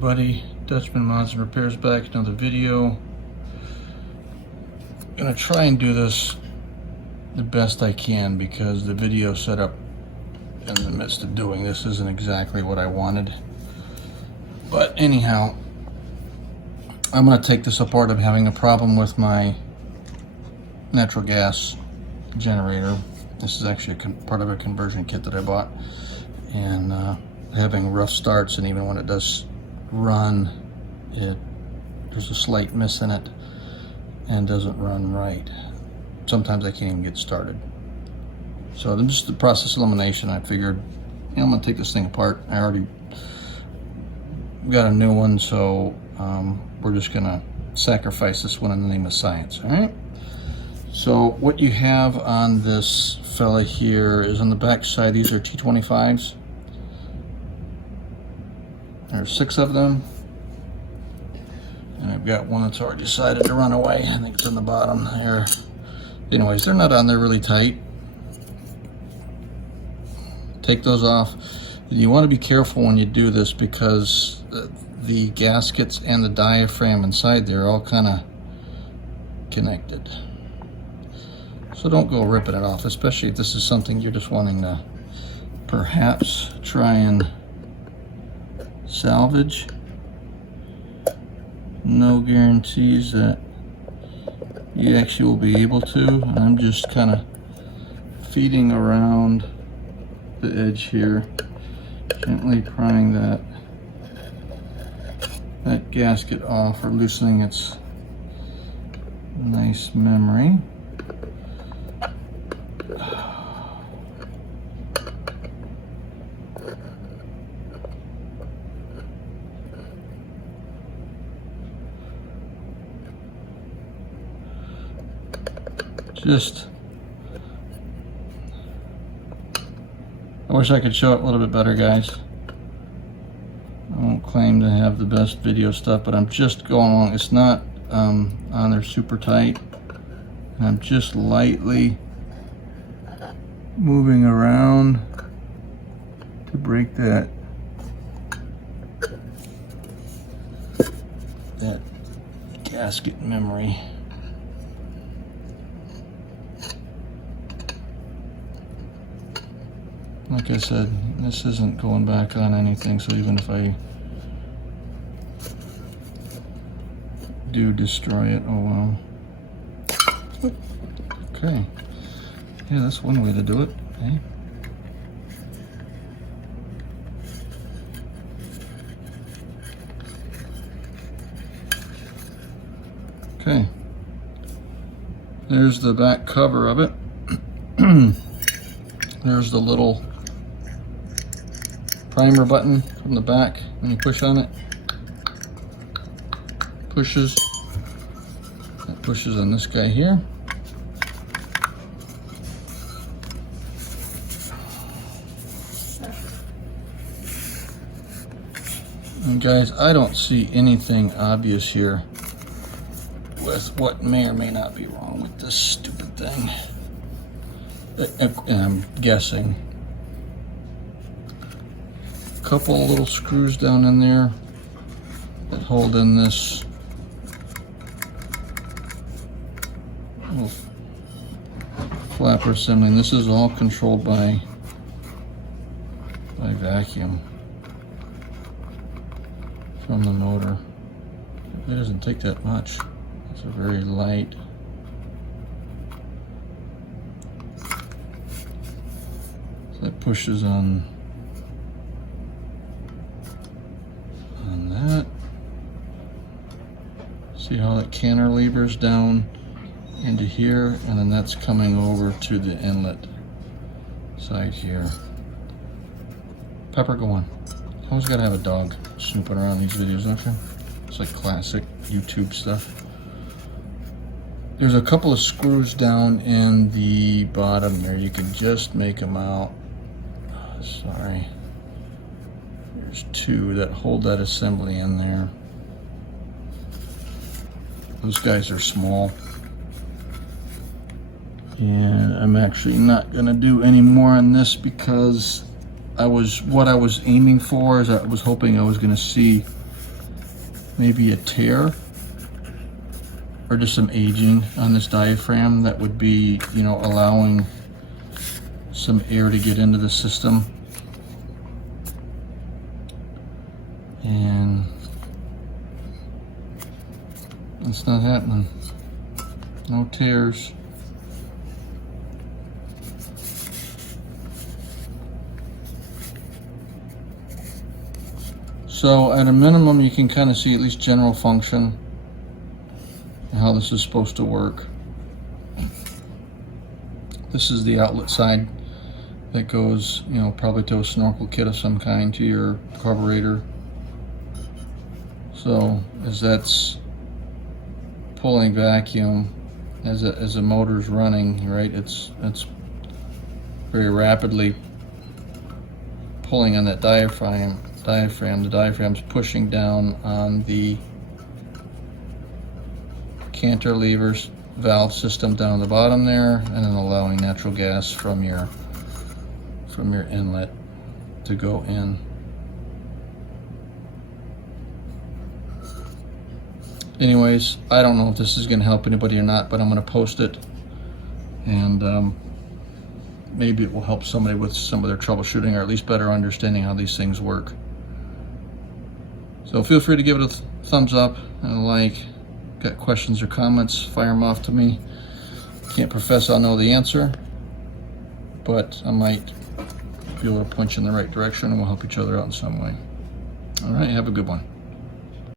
Buddy, Dutchman Mods and Repairs back, another video. I'm gonna try and do this the best I can because the video setup in the midst of doing this isn't exactly what I wanted. But anyhow, I'm gonna take this apart. I'm having a problem with my natural gas generator. This is actually part of a conversion kit that I bought, and having rough starts, and even when it does run, there's a slight miss in it and doesn't run right. Sometimes I can't even get started. So then, just the process elimination, I figured, I'm gonna take this thing apart. I already got a new one, so we're just gonna sacrifice this one in the name of science. All right, so what you have on this fella here is on the back side, these are T25s. There's 6 of them, and I've got one that's already decided to run away. I think it's in the bottom there. Anyways, they're not on there really tight. Take those off. You want to be careful when you do this because the gaskets and the diaphragm inside there are all kind of connected. So don't go ripping it off, especially if this is something you're just wanting to perhaps try and salvage. No guarantees that you actually will be able to. I'm just kind of feeding around the edge here, gently prying that gasket off, or loosening its nice memory. I wish I could show it a little bit better, guys. I won't claim to have the best video stuff, but I'm just going along. It's not on there super tight. And I'm just lightly moving around to break that gasket memory. Like I said, this isn't going back on anything, so even if I do destroy it, oh well. Okay. Yeah, that's one way to do it. Okay. There's the back cover of it. There's the little primer button from the back. When you push on it, pushes. That pushes on this guy here. And guys, I don't see anything obvious here with what may or may not be wrong with this stupid thing. And I'm guessing. Couple little screws down in there that hold in this little flapper assembly, and this is all controlled by vacuum from the motor. It doesn't take that much. It's a very light. So that pushes on that. See how that cantilevers down into here, and then that's coming over to the inlet side here. Pepper, go on. Always gotta have a dog snooping around these videos, don't you? It's like classic YouTube stuff. There's a couple of screws down in the bottom there. You can just make them out. Sorry. There's 2 that hold that assembly in there. Those guys are small. And I'm actually not gonna do any more on this because what I was aiming for is I was hoping I was gonna see maybe a tear or just some aging on this diaphragm that would be, you know, allowing some air to get into the system. And it's not happening. No tears. So at a minimum, you can kind of see at least general function and how this is supposed to work. This is the outlet side that goes, you know, probably to a snorkel kit of some kind to your carburetor. So as that's pulling vacuum, as the motor's running, right, it's very rapidly pulling on that diaphragm. The diaphragm's pushing down on the cantilevers valve system down at the bottom there, and then allowing natural gas from your inlet to go in. Anyways, I don't know if this is going to help anybody or not, but I'm going to post it, and maybe it will help somebody with some of their troubleshooting, or at least better understanding how these things work. So feel free to give it a thumbs up and a like. Got questions or comments, fire them off to me. Can't profess I'll know the answer, but I might be able to point you in the right direction, and we'll help each other out in some way. All right, have a good one.